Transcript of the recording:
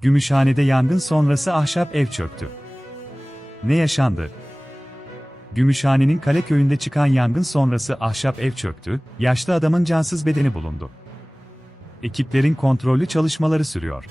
Gümüşhane'de yangın sonrası ahşap ev çöktü. Ne yaşandı? Gümüşhane'nin Kale köyünde çıkan yangın sonrası ahşap ev çöktü, yaşlı adamın cansız bedeni bulundu. Ekiplerin kontrollü çalışmaları sürüyor.